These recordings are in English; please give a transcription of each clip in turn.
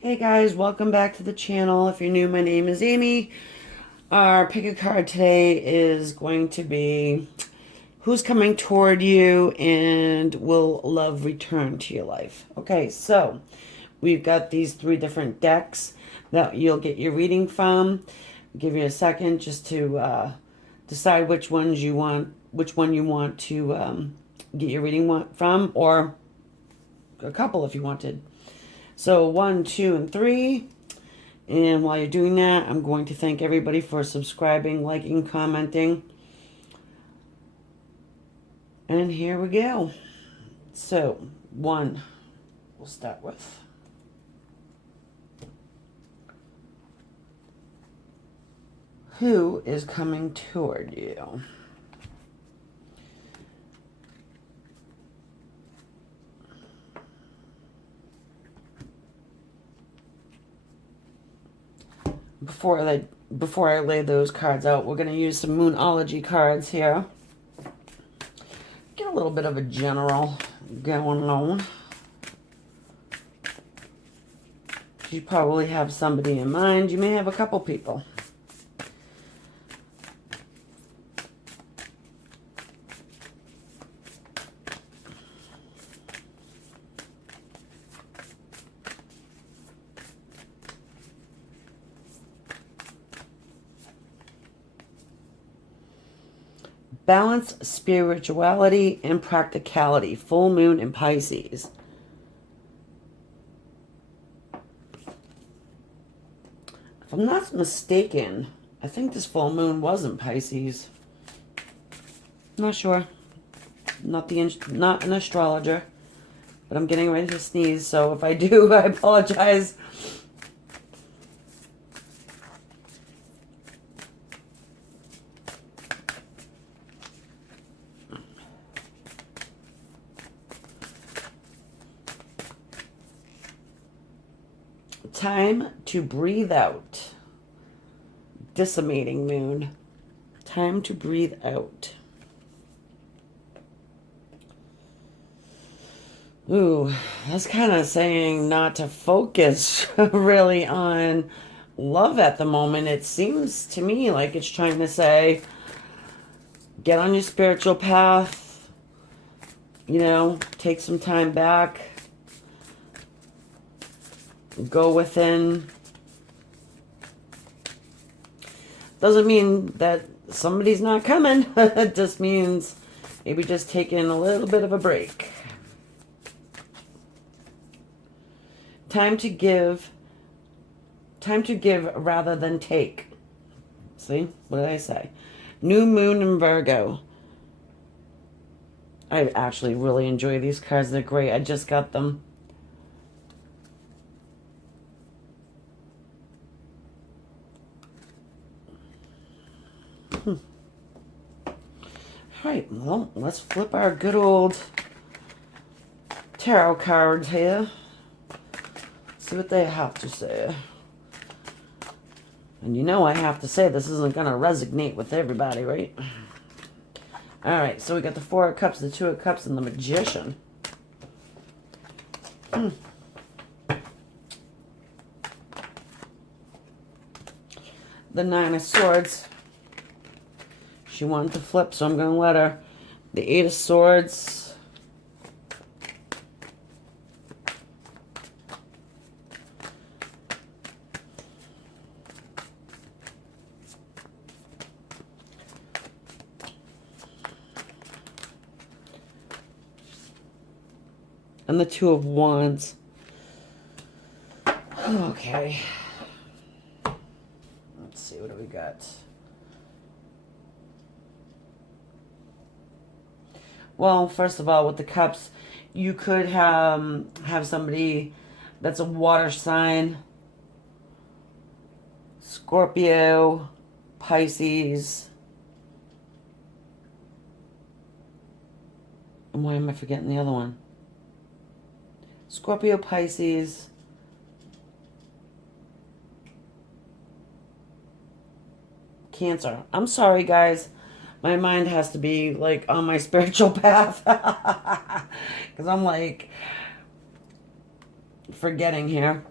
Hey guys, welcome back to the channel. If you're new, my name is Amy. Our pick a card today is going to be who's coming toward you and will love return to your life. Okay, so we've got these three different decks that you'll get your reading from. I'll give you a second just to decide which one you want to get your reading from, or a couple if you wanted. So 1, 2, and 3. And while you're doing that, I'm going to thank everybody for subscribing, liking, commenting. And here we go. So 1, we'll start with. Who is coming toward you? Before I lay those cards out, we're going to use some Moonology cards here. Get a little bit of a general going on. You probably have somebody in mind. You may have a couple people. Balance, spirituality, and practicality. Full moon in Pisces. If I'm not mistaken, I think this full moon was in Pisces. Not sure. Not an astrologer. But I'm getting ready to sneeze, so if I do, I apologize. Time to breathe out. Decimating moon. Time to breathe out. Ooh, that's kind of saying not to focus really on love at the moment. It seems to me like it's trying to say, get on your spiritual path, take some time back, go within. Doesn't mean that somebody's not coming. It just means maybe just taking a little bit of a break. Time to give rather than take. See? What did I say? New moon in Virgo. I actually really enjoy these cards. They're great. I just got them. All right, well, let's flip our good old tarot cards here. See what they have to say. And I have to say this isn't going to resonate with everybody, right? All right, so we got the Four of Cups, the Two of Cups, and the Magician. The Nine of Swords. She wanted to flip, so I'm going to let her. The Eight of Swords. And the Two of Wands. Okay. Let's see, what do we got? Well, first of all, with the cups, you could have somebody that's a water sign. Scorpio, Pisces. And why am I forgetting the other one? Scorpio, Pisces. Cancer. I'm sorry, guys. My mind has to be like on my spiritual path. Because I'm like forgetting here.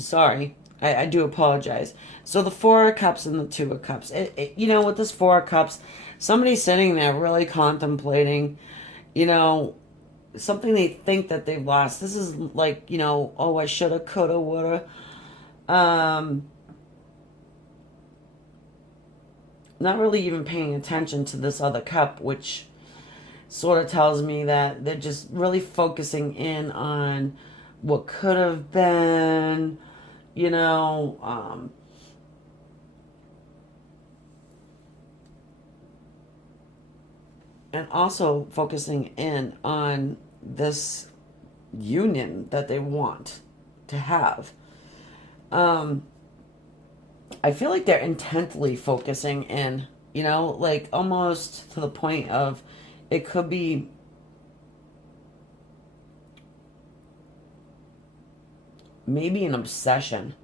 Sorry, I do apologize. So the Four of Cups and the Two of Cups. You know, with this Four of Cups, somebody's sitting there really contemplating, you know, something they think that they've lost. This is like, you know, oh, I shoulda, coulda, woulda. Not really even paying attention to this other cup, which sort of tells me that they're just really focusing in on what could have been, you know, and also focusing in on this union that they want to have. I feel like they're intently focusing in, you know, like almost to the point of it could be maybe an obsession.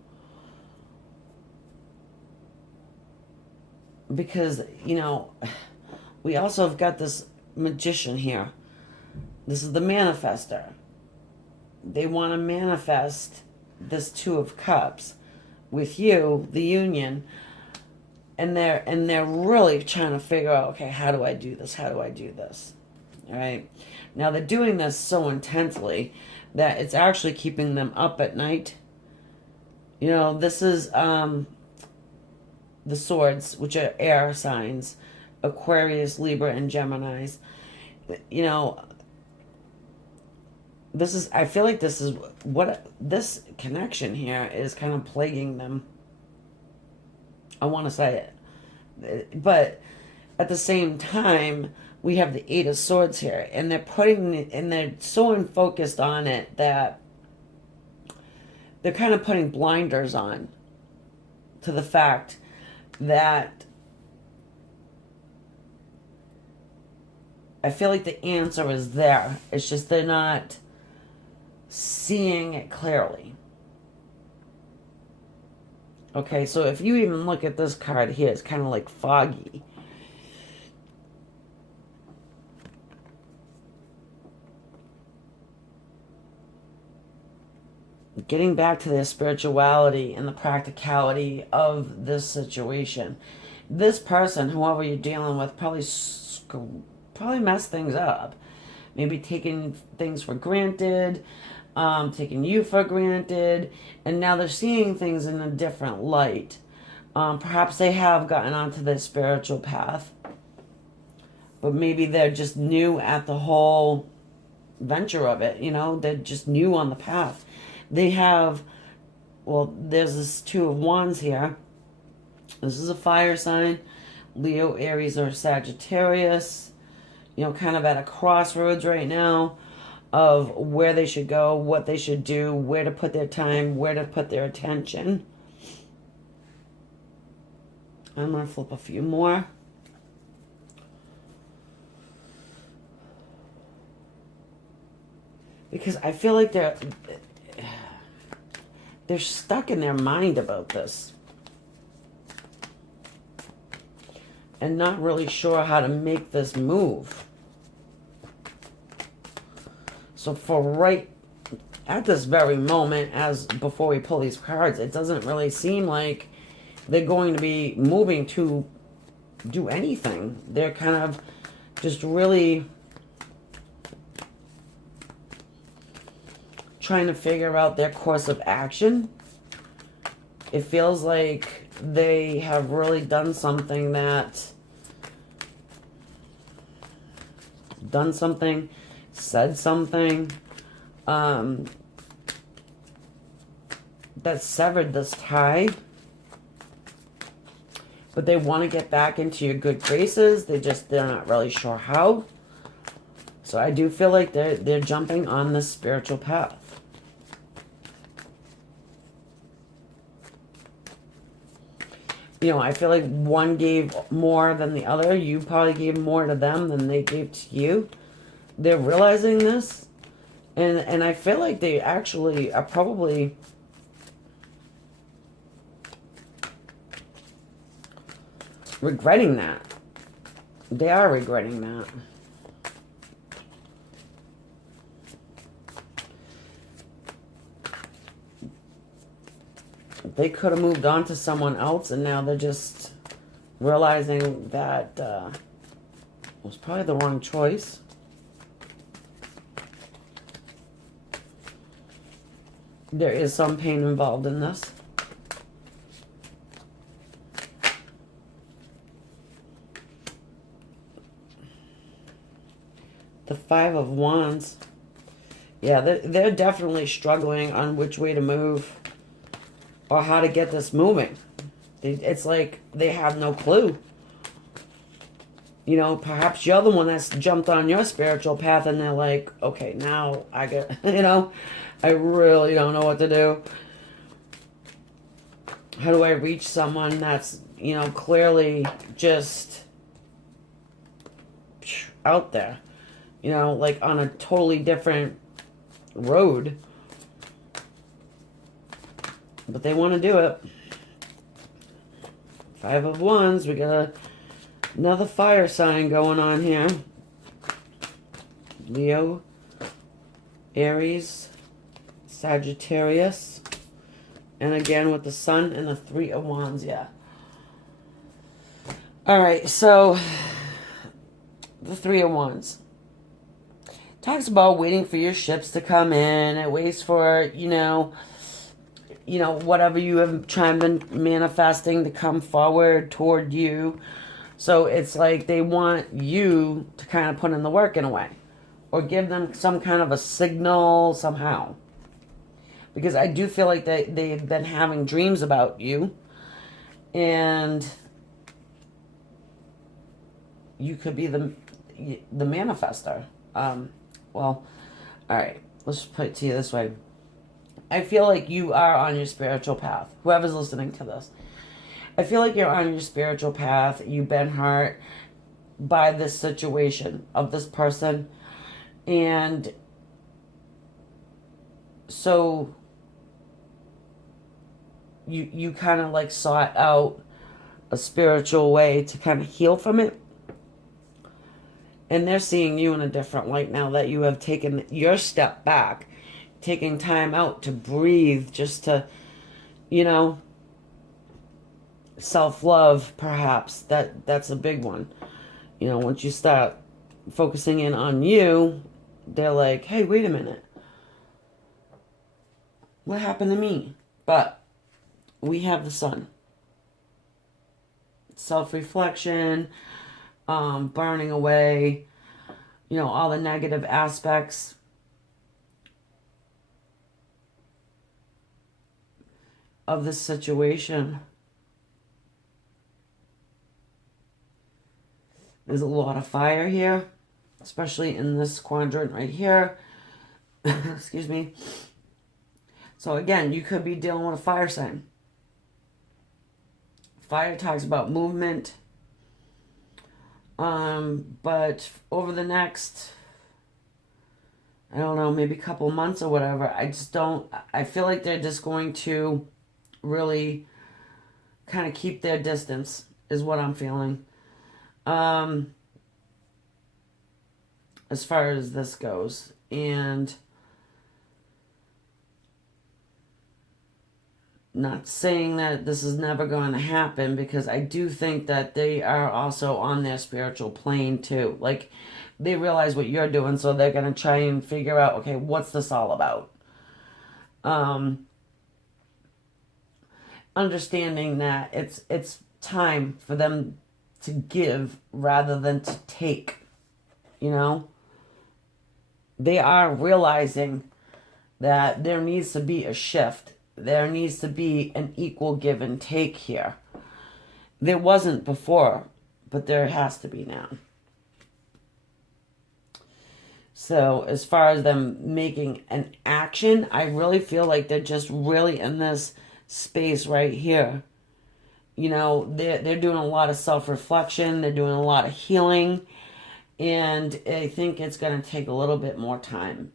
Because, you know, we also have got this magician here. This is the manifester. They want to manifest this Two of Cups with you, the union, and they're really trying to figure out, okay, how do I do this? How do I do this? All right. Now they're doing this so intensely that it's actually keeping them up at night. You know, this is the swords, which are air signs, Aquarius, Libra, and Geminis. You know, this is, I feel like this is what this connection here is kind of plaguing them. I want to say it. But at the same time, we have the Eight of Swords here, and they're so focused on it that they're kind of putting blinders on to the fact that I feel like the answer is there. It's just they're not seeing it clearly. Okay, so if you even look at this card here, it's kind of like foggy. Getting back to their spirituality and the practicality of this situation. This person, whoever you're dealing with, probably messed things up. Maybe taking things for granted, taking you for granted, and now they're seeing things in a different light. Perhaps they have gotten onto their spiritual path, but maybe they're just new at the whole venture of it. You know, they're just new on the path. They have, well, there's this Two of Wands here. This is a fire sign. Leo, Aries, or Sagittarius. You know, kind of at a crossroads right now of where they should go, what they should do, where to put their time, where to put their attention. I'm going to flip a few more. Because I feel like they're stuck in their mind about this. And not really sure how to make this move. So for right at this very moment, as before we pull these cards, it doesn't really seem like they're going to be moving to do anything. They're kind of just really trying to figure out their course of action. It feels like they have really done something said something that severed this tie, but they want to get back into your good graces. They're not really sure how. So I do feel like they're jumping on this spiritual path. You know, I feel like one gave more than the other. You probably gave more to them than they gave to you. They're realizing this. And I feel like they actually are probably regretting that. They are regretting that. They could have moved on to someone else, and now they're just realizing that it was probably the wrong choice. There is some pain involved in this. The Five of Wands. Yeah, they're definitely struggling on which way to move or how to get this moving. It's like they have no clue. You know, perhaps you're the one that's jumped on your spiritual path and they're like, okay, now I get, you know, I really don't know what to do. How do I reach someone that's, you know, clearly just out there? You know, like on a totally different road. But they want to do it. Five of Wands. We got another fire sign going on here. Leo, Aries, Sagittarius. And again with the Sun and the Three of Wands. Yeah. Alright, so the Three of Wands talks about waiting for your ships to come in. It waits for, you know, whatever you have tried been manifesting to come forward toward you. So it's like they want you to kind of put in the work in a way. Or give them some kind of a signal somehow. Because I do feel like they've been having dreams about you. And you could be the manifester. Well, alright. Let's put it to you this way. I feel like you are on your spiritual path. Whoever's listening to this. I feel like you're on your spiritual path. You've been hurt by this situation of this person. And so you kind of like sought out a spiritual way to kind of heal from it. And they're seeing you in a different light now that you have taken your step back. Taking time out to breathe, just to, you know, self-love, perhaps. That's a big one. You know, once you start focusing in on you, they're like, hey, wait a minute. What happened to me? But we have the Sun. Self-reflection, burning away, you know, all the negative aspects. Of this situation. There's a lot of fire here, especially in this quadrant right here. Excuse me. So again, you could be dealing with a fire sign. Fire talks about movement. But over the next, I don't know, maybe a couple months or whatever, I feel like they're just going to really kind of keep their distance is what I'm feeling. As far as this goes. And not saying that this is never going to happen, because I do think that they are also on their spiritual plane too. Like, they realize what you're doing, so they're going to try and figure out, okay, what's this all about? Understanding that it's time for them to give rather than to take, you know? They are realizing that there needs to be a shift. There needs to be an equal give and take here. There wasn't before, but there has to be now. So as far as them making an action, I really feel like they're just really in this space right here. You know, they're doing a lot of self-reflection. They're doing a lot of healing. And I think it's going to take a little bit more time.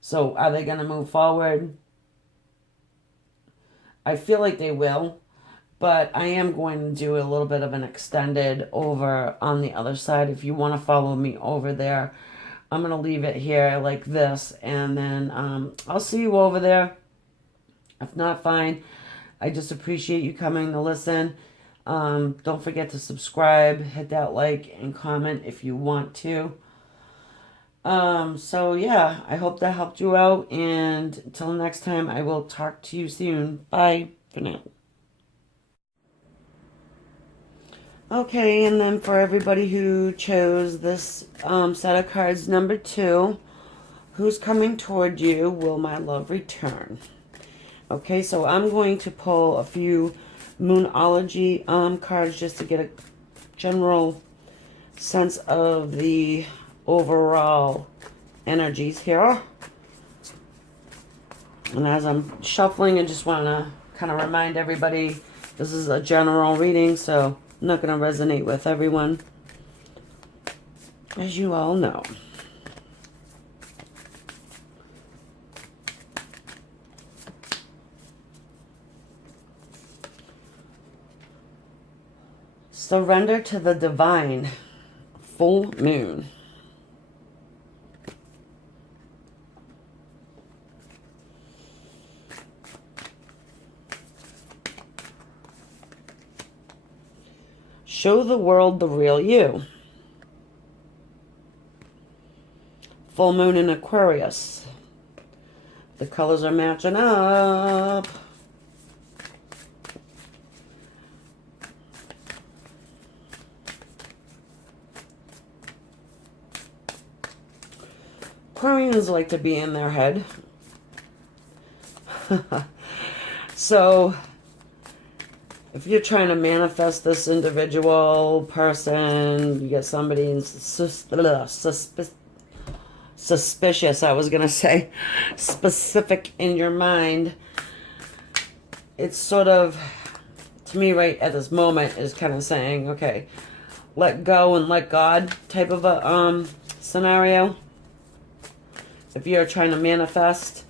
So are they going to move forward? I feel like they will. But I am going to do a little bit of an extended over on the other side. If you want to follow me over there, I'm going to leave it here like this. And then I'll see you over there. If not, fine. I just appreciate you coming to listen. Don't forget to subscribe, hit that like, and comment if you want to. So yeah, I hope that helped you out, and until next time, I will talk to you soon. Bye for now. Okay, and then for everybody who chose this set of cards, number 2, who's coming toward you? Will my love return? Okay, so I'm going to pull a few Moonology cards just to get a general sense of the overall energies here. And as I'm shuffling, I just want to kind of remind everybody this is a general reading, so I'm not going to resonate with everyone, as you all know. Surrender to the divine. Full moon. Show the world the real you. Full moon in Aquarius. The colors are matching up. Aquarians like to be in their head. So, if you're trying to manifest this individual person, you get somebody suspicious, I was going to say, specific in your mind, it's sort of, to me right at this moment, is kind of saying, okay, let go and let God type of a scenario. If you're trying to manifest,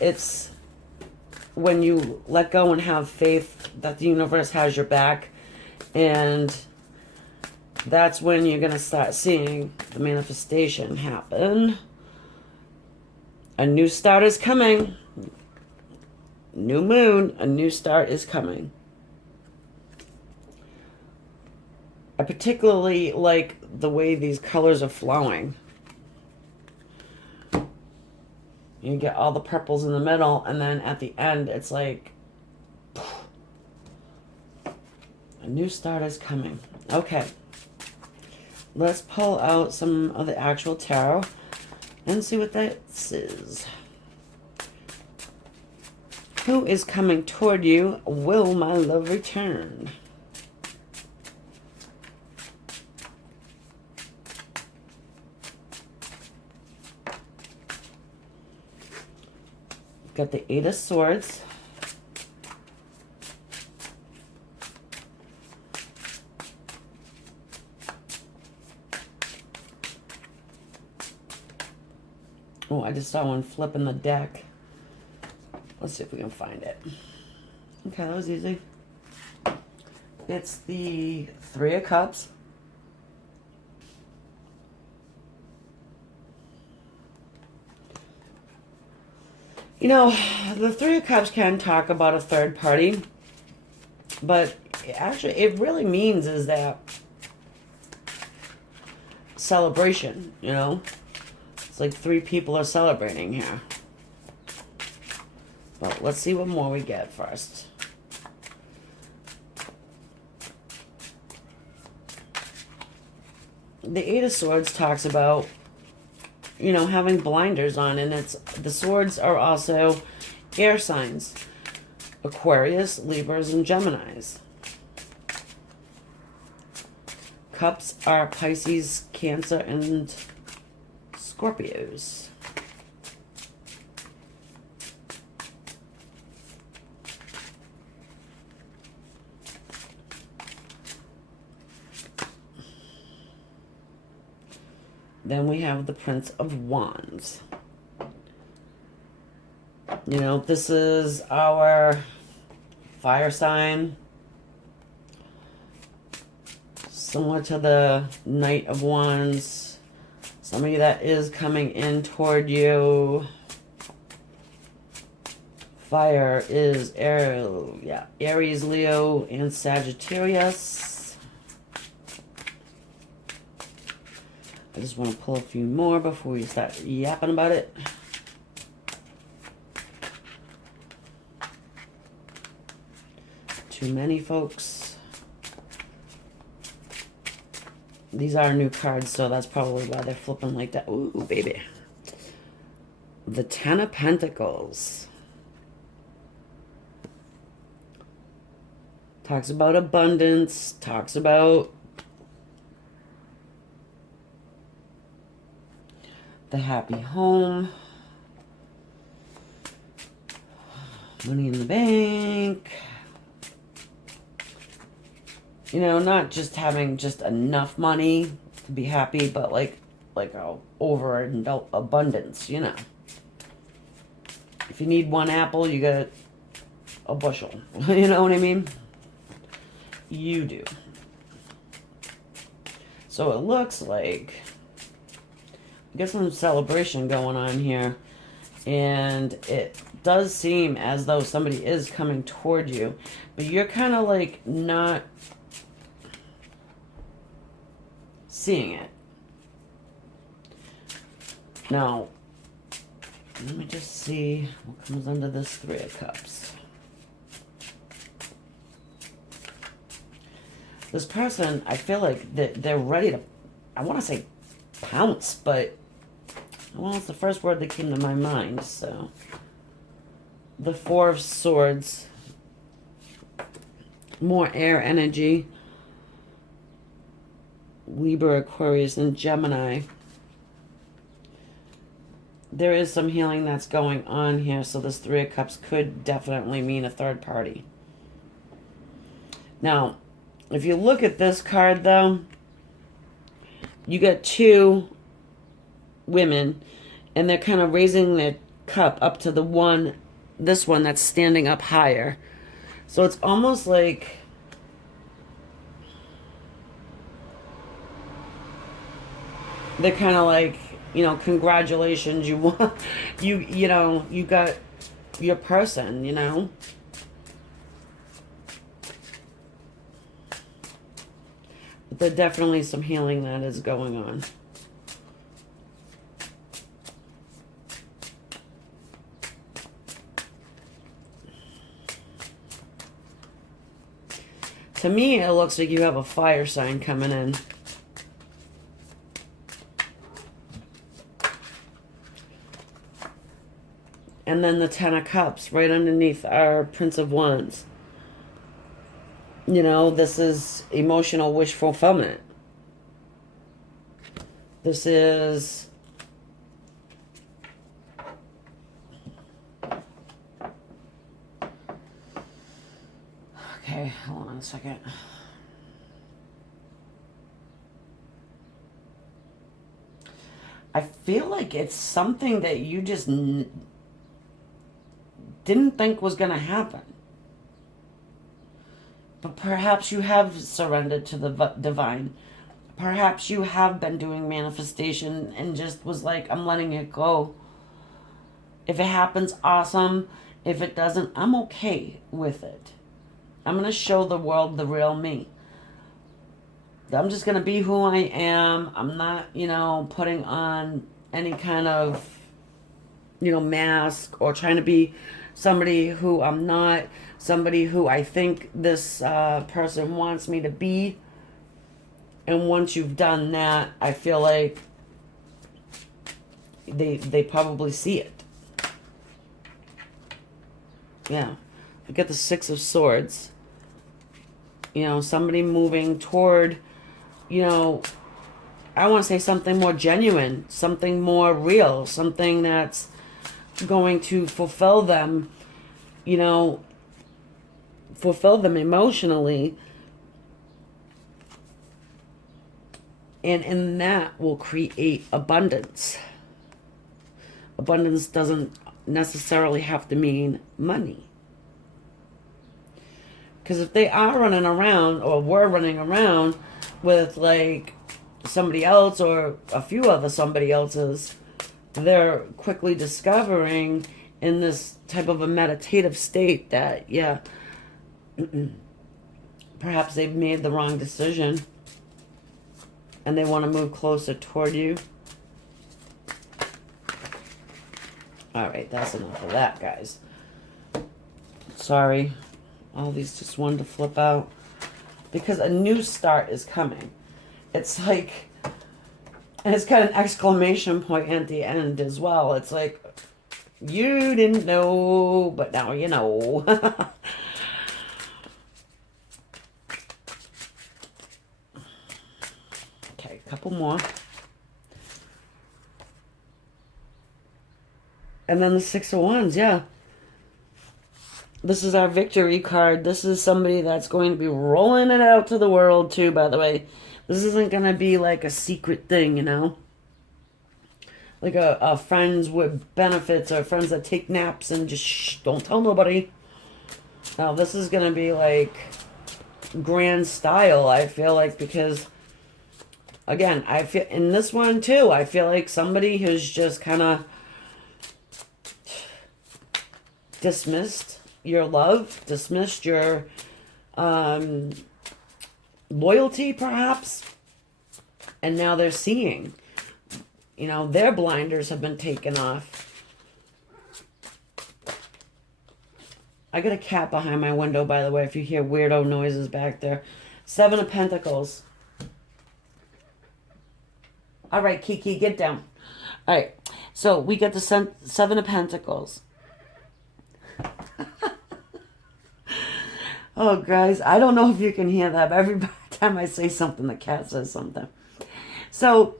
it's when you let go and have faith that the universe has your back, and that's when you're going to start seeing the manifestation happen. A new start is coming. New moon, a new start is coming. I particularly like the way these colors are flowing. You get all the purples in the middle, and then at the end, it's like a new start is coming. Okay. Let's pull out some of the actual tarot and see what that says. Who is coming toward you? Will my love return? Got the 8 of Swords. Oh, I just saw one flipping the deck. Let's see if we can find it. Okay, that was easy. It's the 3 of Cups. You know, the 3 of Cups can talk about a third party, but actually it really means is that celebration, you know? It's like 3 people are celebrating here. But let's see what more we get first. The 8 of Swords talks about, you know, having blinders on, and it's the swords are also air signs: Aquarius, Libras, and Geminis. Cups are Pisces, Cancer, and Scorpios. Then we have the Prince of Wands. You know, this is our fire sign. Similar to the Knight of Wands. Somebody that is coming in toward you. fire is Aries, Leo, and Sagittarius. I just want to pull a few more before we start yapping about it. Too many, folks. These are new cards, so that's probably why they're flipping like that. Ooh, baby. The Ten of Pentacles. Talks about abundance. Talks about the happy home. Money in the bank. You know, not just having just enough money to be happy, but like a over abundance, you know. If you need one apple, you get a bushel. You know what I mean? You do. So it looks like I got some celebration going on here, and it does seem as though somebody is coming toward you, but you're kind of like not seeing it. Now, let me just see what comes under this Three of Cups. This person, I feel like they're ready to, I want to say pounce, but, well, it's the first word that came to my mind, so. The Four of Swords. More air energy. Libra, Aquarius, and Gemini. There is some healing that's going on here, so this Three of Cups could definitely mean a third party. Now, if you look at this card, though, you got two women, and they're kind of raising their cup up to the one, this one that's standing up higher. So it's almost like they're kind of like, you know, congratulations, you won, you know, you got your person, you know. But there's definitely some healing that is going on. To me, it looks like you have a fire sign coming in. And then the Ten of Cups right underneath our Prince of Wands. You know, this is emotional wish fulfillment. This is okay, hold on a second. I feel like it's something that you just didn't think was going to happen. But perhaps you have surrendered to the divine. Perhaps you have been doing manifestation and just was like, I'm letting it go. If it happens, awesome. If it doesn't, I'm okay with it. I'm going to show the world the real me. I'm just going to be who I am. I'm not, you know, putting on any kind of, you know, mask or trying to be somebody who I'm not, somebody who I think this person wants me to be. And once you've done that, I feel like they probably see it. Yeah. Look at the Six of Swords. You know, somebody moving toward, you know, I want to say something more genuine, something more real, something that's going to fulfill them, you know, fulfill them emotionally. And in that will create abundance. Abundance doesn't necessarily have to mean money. Because if they are running around or were running around with like somebody else or a few other somebody else's, they're quickly discovering in this type of a meditative state that, yeah, perhaps they've made the wrong decision and they want to move closer toward you. All right, that's enough of that, guys. Sorry. All these just wanted to flip out. Because a new start is coming. It's like, and it's got an exclamation point at the end as well. It's like, you didn't know, but now you know. Okay, a couple more. And then the Six of Wands, yeah. This is our victory card. This is somebody that's going to be rolling it out to the world too, by the way. This isn't going to be like a secret thing, you know? Like a friends with benefits or friends that take naps and just shh, don't tell nobody. Now, this is going to be like grand style, I feel like, because, again, I feel in this one too, I feel like somebody who's just kind of dismissed your love, dismissed your loyalty, perhaps, and now they're seeing, you know, their blinders have been taken off. I got a cat behind my window, by the way, if you hear weirdo noises back there. Seven of Pentacles. All right, Kiki, get down. All right, so we got the Seven of Pentacles. Oh, guys, I don't know if you can hear that, but every time I say something, the cat says something. So,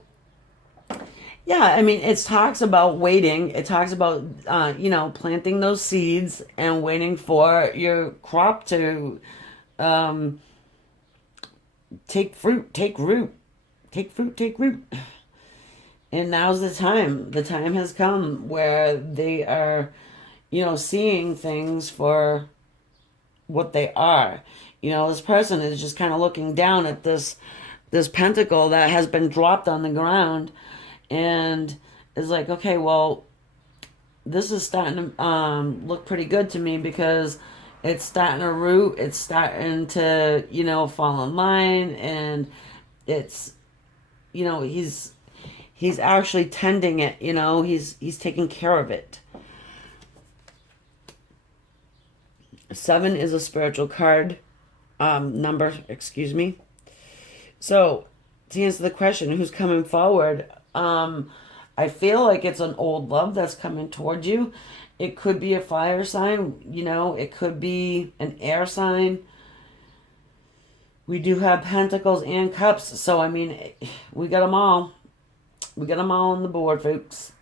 yeah, I mean, it talks about waiting. It talks about, you know, planting those seeds and waiting for your crop to take fruit, take root. Take fruit, take root. And now's the time. The time has come where they are, you know, seeing things for what they are. You know, this person is just kind of looking down at this pentacle that has been dropped on the ground and is like, okay, well, this is starting to look pretty good to me because it's starting to root, it's starting to, you know, fall in line, and it's, you know, he's actually tending it, you know, he's taking care of it. 7 is a spiritual card, number, excuse me. So, to answer the question, who's coming forward? I feel like it's an old love that's coming toward you. It could be a fire sign, you know, it could be an air sign. We do have Pentacles and Cups, so I mean, we got them all. We got them all on the board, folks.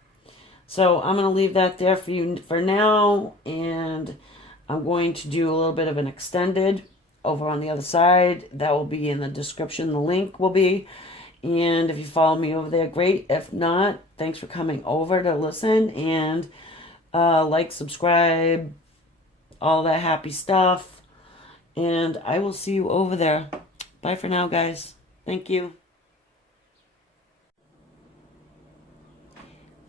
So, I'm going to leave that there for you for now, and I'm going to do a little bit of an extended over on the other side. That will be in the description. The link will be. And if you follow me over there, great. If not, thanks for coming over to listen. And like, subscribe, all that happy stuff. And I will see you over there. Bye for now, guys. Thank you.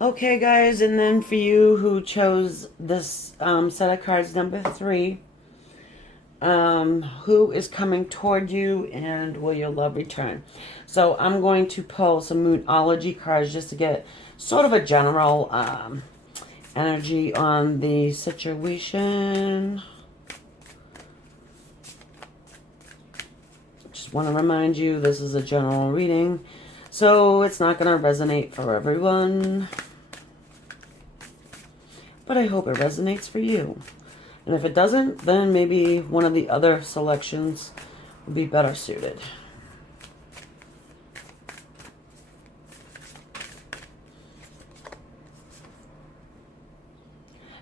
Okay, guys, and then for you who chose this set of cards, number 3, who is coming toward you and will your love return? So I'm going to pull some Moonology cards just to get sort of a general energy on the situation. Just want to remind you, this is a general reading, so it's not going to resonate for everyone. But I hope it resonates for you. And if it doesn't, then maybe one of the other selections will be better suited.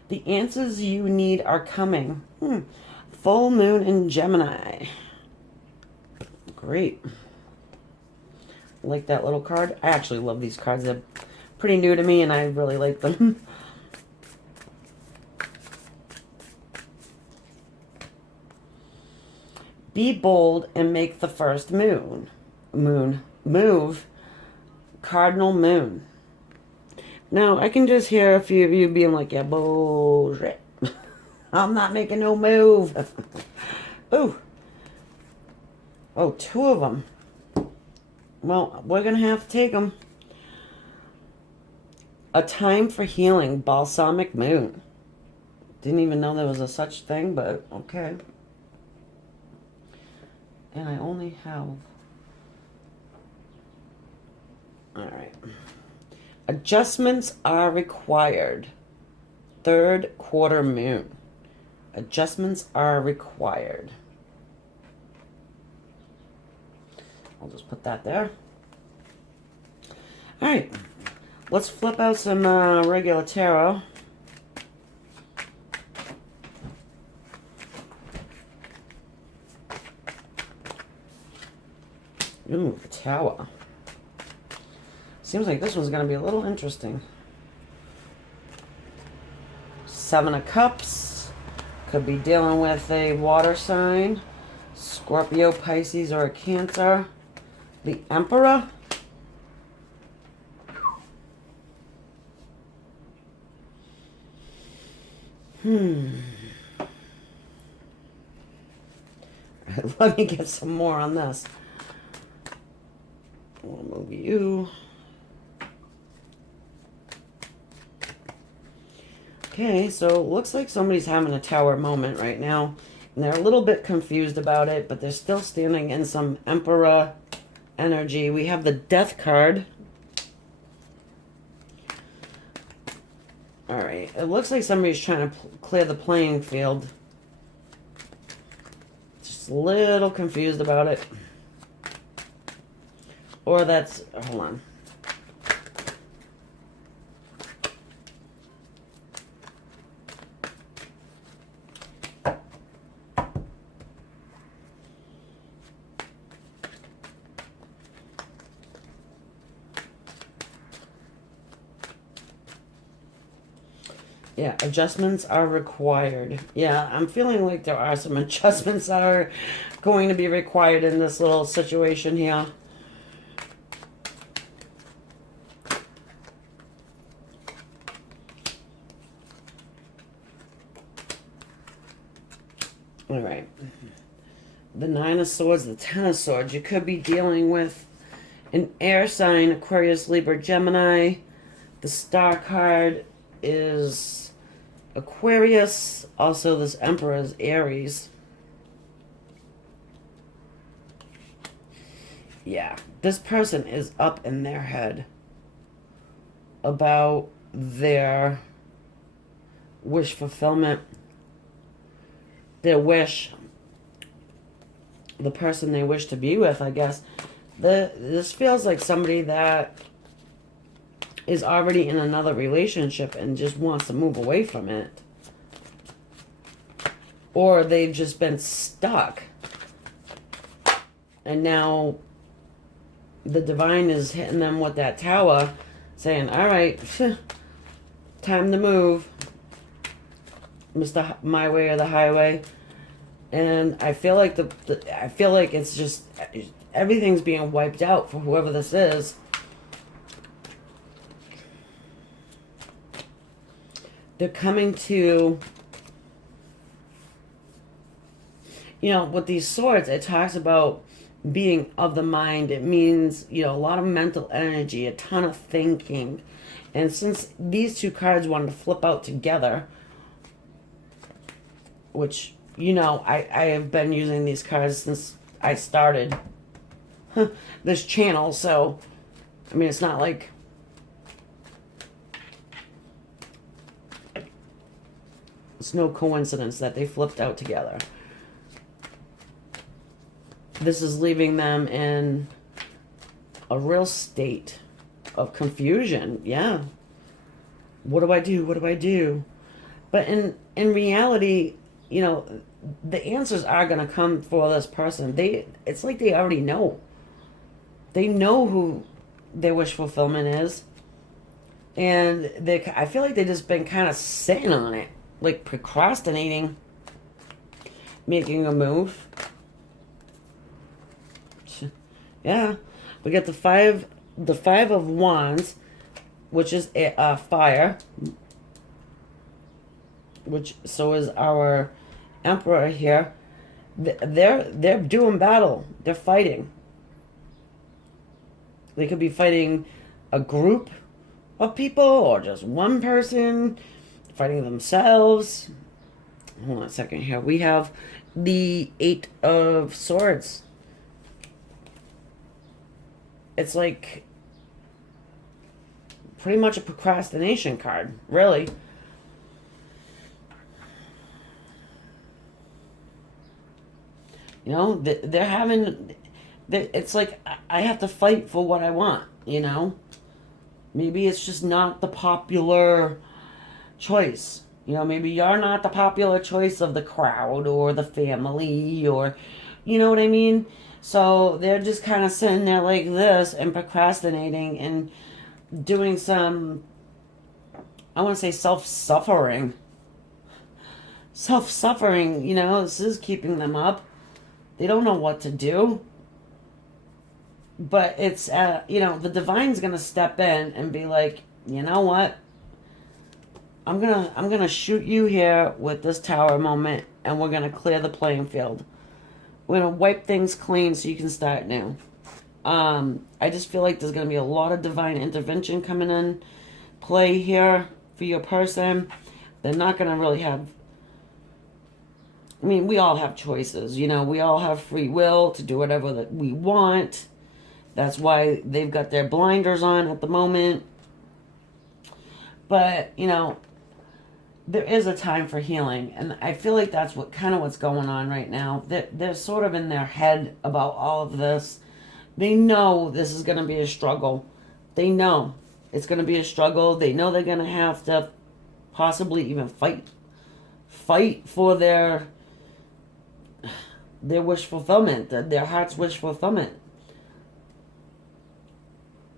The answers you need are coming. Full moon in Gemini. Great. Like that little card. I actually love these cards. They're pretty new to me and I really like them. Be bold and make the first move. Cardinal moon. Now, I can just hear a few of you being like, yeah, bullshit. I'm not making no move. Ooh. Oh, two of them. Well, we're going to have to take them. A Time for Healing, Balsamic Moon. Didn't even know there was a such thing, but okay. And I only have... Alright. Adjustments are required. Third quarter moon. Adjustments are required. I'll just put that there. Alright. Let's flip out some regular tarot. Ooh, the Tower. Seems like this one's going to be a little interesting. Seven of Cups. Could be dealing with a water sign. Scorpio, Pisces, or a Cancer. The Emperor. Let me get some more on this. We'll move you. Okay, so it looks like somebody's having a Tower moment right now. And they're a little bit confused about it, but they're still standing in some Emperor energy. We have the Death card. Alright, it looks like somebody's trying to clear the playing field. Just a little confused about it. Or that's... hold on. Yeah, adjustments are required. Yeah, I'm feeling like there are some adjustments that are going to be required in this little situation here. All right. The Nine of Swords, the Ten of Swords. You could be dealing with an air sign, Aquarius, Libra, Gemini. The Star card is Aquarius. Also, this Emperor is Aries. Yeah, this person is up in their head about their wish fulfillment. Their wish. The person they wish to be with, I guess. This feels like somebody that is already in another relationship and just wants to move away from it. Or they've just been stuck. And now the divine is hitting them with that Tower, saying, all right, time to move. Mr. My Way or the Highway. And I feel like I feel like it's just everything's being wiped out for whoever this is. They're coming to, you know, with these swords, it talks about being of the mind. It means, you know, a lot of mental energy, a ton of thinking. And since these two cards wanted to flip out together, which, you know, I have been using these cards since I started this channel, so, I mean, it's not like it's no coincidence that they flipped out together. This is leaving them in a real state of confusion. Yeah. What do I do? What do I do? But in reality, you know, the answers are going to come for this person. It's like they already know. They know who their wish fulfillment is. And I feel like they've just been kind of sitting on it. Like procrastinating making a move. Yeah. We got the five of wands. which is a fire, which so is our emperor here. They're doing battle. They're fighting. They could be fighting a group of people or just one person fighting themselves. Hold on a second here. We have the Eight of Swords. It's like pretty much a procrastination card, really. You know, they're having. It's like I have to fight for what I want. You know, maybe it's just not the popular choice. You know, maybe you're not the popular choice of the crowd or the family or, you know what I mean? So they're just kind of sitting there like this and procrastinating and doing some, I want to say self-suffering. Self-suffering, you know, this is keeping them up. They don't know what to do. But it's, you know, the divine's going to step in and be like, you know what? I'm gonna shoot you here with this tower moment, and we're gonna clear the playing field. We're gonna wipe things clean so you can start new. I just feel like there's gonna be a lot of divine intervention coming in play here for your person. They're not gonna really have. I mean, we all have choices, you know. We all have free will to do whatever that we want. That's why they've got their blinders on at the moment. But you know, there is a time for healing, and I feel like that's what's going on right now. They're sort of in their head about all of this. They know this is going to be a struggle. They know it's going to be a struggle. They know they're going to have to possibly even fight for their wish fulfillment, their heart's wish fulfillment.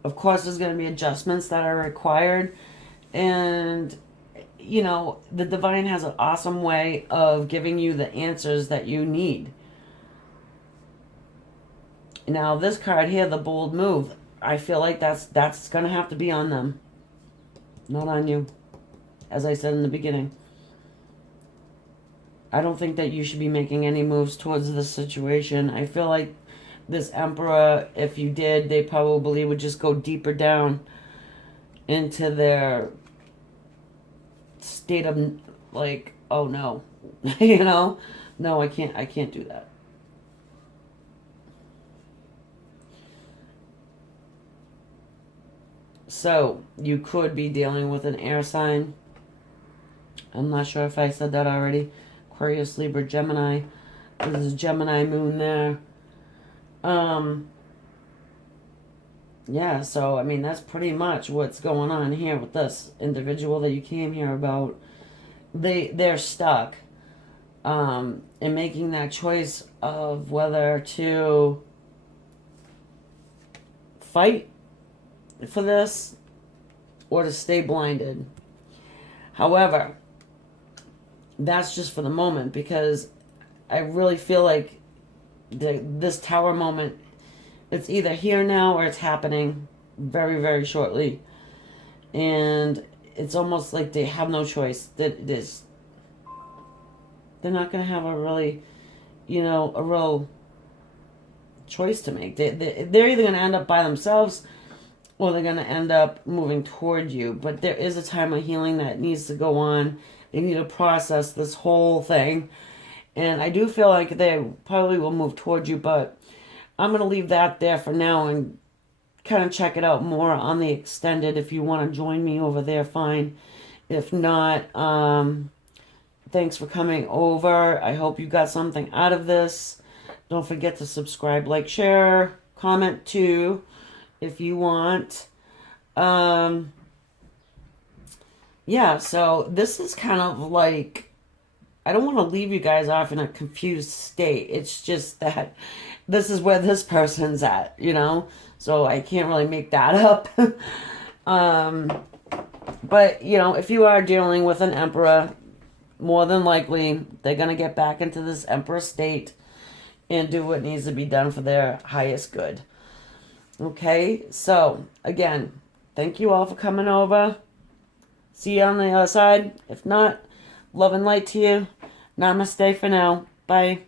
Of course, there's going to be adjustments that are required, and you know, the divine has an awesome way of giving you the answers that you need. Now, this card here, the bold move, I feel like that's going to have to be on them, not on you, as I said in the beginning. I don't think that you should be making any moves towards this situation. I feel like this emperor, if you did, they probably would just go deeper down into their state of like, oh no, you know, no, I can't do that. So you could be dealing with an air sign. I'm not sure if I said that already. Aquarius, Libra, Gemini. There's a Gemini moon there. Yeah, so I mean that's pretty much what's going on here with this individual that you came here about. They're stuck in making that choice of whether to fight for this or to stay blinded. However, that's just for the moment, because I really feel like this tower moment, it's either here now or it's happening very, very shortly. And it's almost like they have no choice. That it is. They're not going to have a really, you know, a real choice to make. They're either going to end up by themselves or they're going to end up moving toward you. But there is a time of healing that needs to go on. They need to process this whole thing. And I do feel like they probably will move toward you, but I'm going to leave that there for now and kind of check it out more on the extended. If you want to join me over there, fine. If not, thanks for coming over. I hope you got something out of this. Don't forget to subscribe, like, share, comment too, if you want. Yeah, so this is kind of like, I don't want to leave you guys off in a confused state. It's just that this is where this person's at, you know? So I can't really make that up. But, you know, if you are dealing with an emperor, more than likely they're going to get back into this emperor state and do what needs to be done for their highest good. Okay? So, again, Thank you all for coming over. See you on the other side. If not, love and light to you. Namaste for now. Bye.